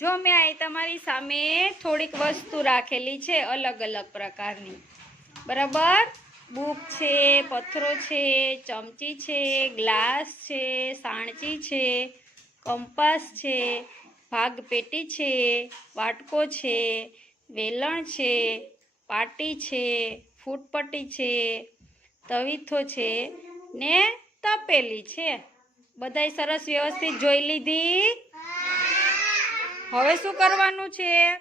જો મેં અહીં તમારી સામે થોડીક વસ્તુ રાખેલી છે અલગ અલગ પ્રકારની. બરાબર? બુક છે, પથ્થરો છે, ચમચી છે, ગ્લાસ છે, સાણચી છે, કંપાસ છે, ભાગપેટી છે, વાટકો છે, વેલણ છે, પાટી છે, ફૂટપટ્ટી છે, તવીથો છે ને તપેલી છે. બધાય સરસ વ્યવસ્થિત જોઈ લીધી? હવે શું કરવાનું છે?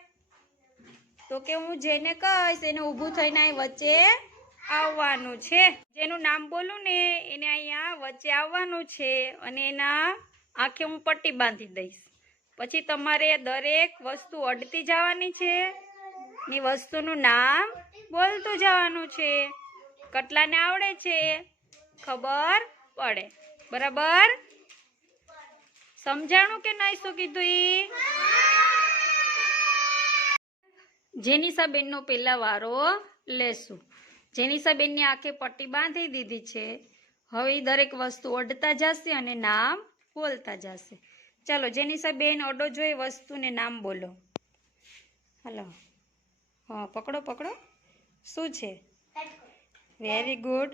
તો કે હું જેને કહીશ એને ઊભું થઈને અહીં વચ્ચે આવવાનું છે. જેનું નામ બોલું ને એને અહીંયા વચ્ચે આવવાનું છે અને એના આંખે હું પટ્ટી બાંધી દઈશ. પછી તમારે દરેક વસ્તુ અડતી જવાની છે ની વસ્તુનું નામ બોલતું જવાનું છે. કેટલાને આવડે છે? ખબર પડે. બરાબર? સમજાણું કે નહીં શું કીધું ઈ? જેનિસાબેનનો પહેલા વારો લેશું. જેનિસાબેનની આંખે પટ્ટી બાંધી દીધી છે. હવે દરેક વસ્તુ અડતા જશે અને નામ બોલતા જશે. ચાલો, જેનિસાબેન અડો જોઈ વસ્તુને નામ બોલો. હાલો. હા, પકડો પકડો. શું છે? વેરી ગુડ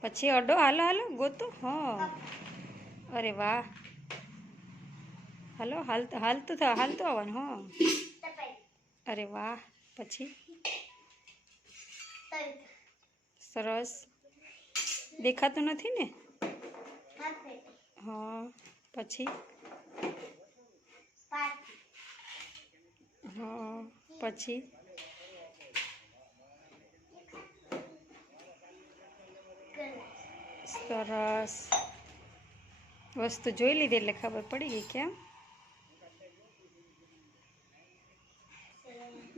પછી અડો. હાલો હાલો. ગોતો. હા. અરે વાહ. હાલો, હાલ હાલતું થા હાલતું આવવાનું, હા. અરે વાહ પછી? સરસ. દેખાતું નથી ને? હા પછી? હા પછી? સરસ. વસ્તુ જોઈ લીધી એટલે ખબર પડી ગઈ કેમ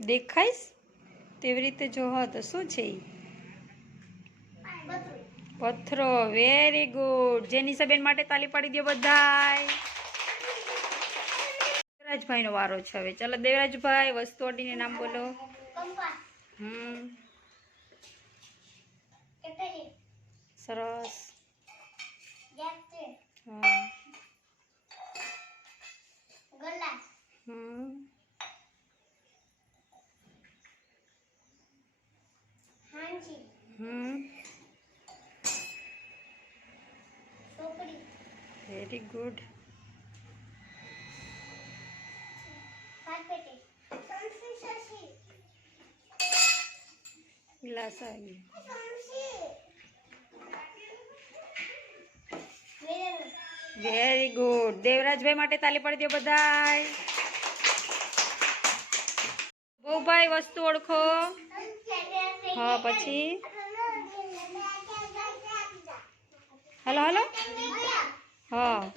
દેખાઈશ? તેવી રીતે જો હા તો શું છે પથરો પથ્થરો વેરી ગુડ જેનિસાબેન માટે તાલી પાડી દો બધાય. દેવરાજભાઈ નો વારો છે હવે. ચાલો દેવરાજભાઈ વસ્તુ અડીને નામ બોલો. હમ. સરસ હા હમ હમ વેરી ગુડ ગ્લાસ આવી વેરી ગુડ દેવરાજભાઈ માટે તાલી પાડી દો બધાય ભાઈ વસ્તુ ઓળખો હા પછી હલો હલો હા.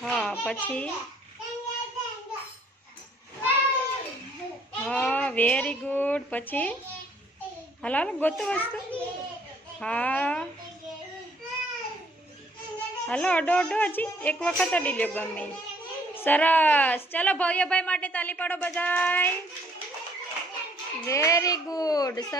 હા, પછી? હા વેરી ગુડ પછી? હલો હલો ગોતું વસ્તુ. હા. હલો, અડો અડો હજી. એક વખત અડી લ્યો ગમે. સરસ. ચાલો, ભવ્યભાઈ માટે તાલી પાડો બધાય. વેરી ગુડ સરસ.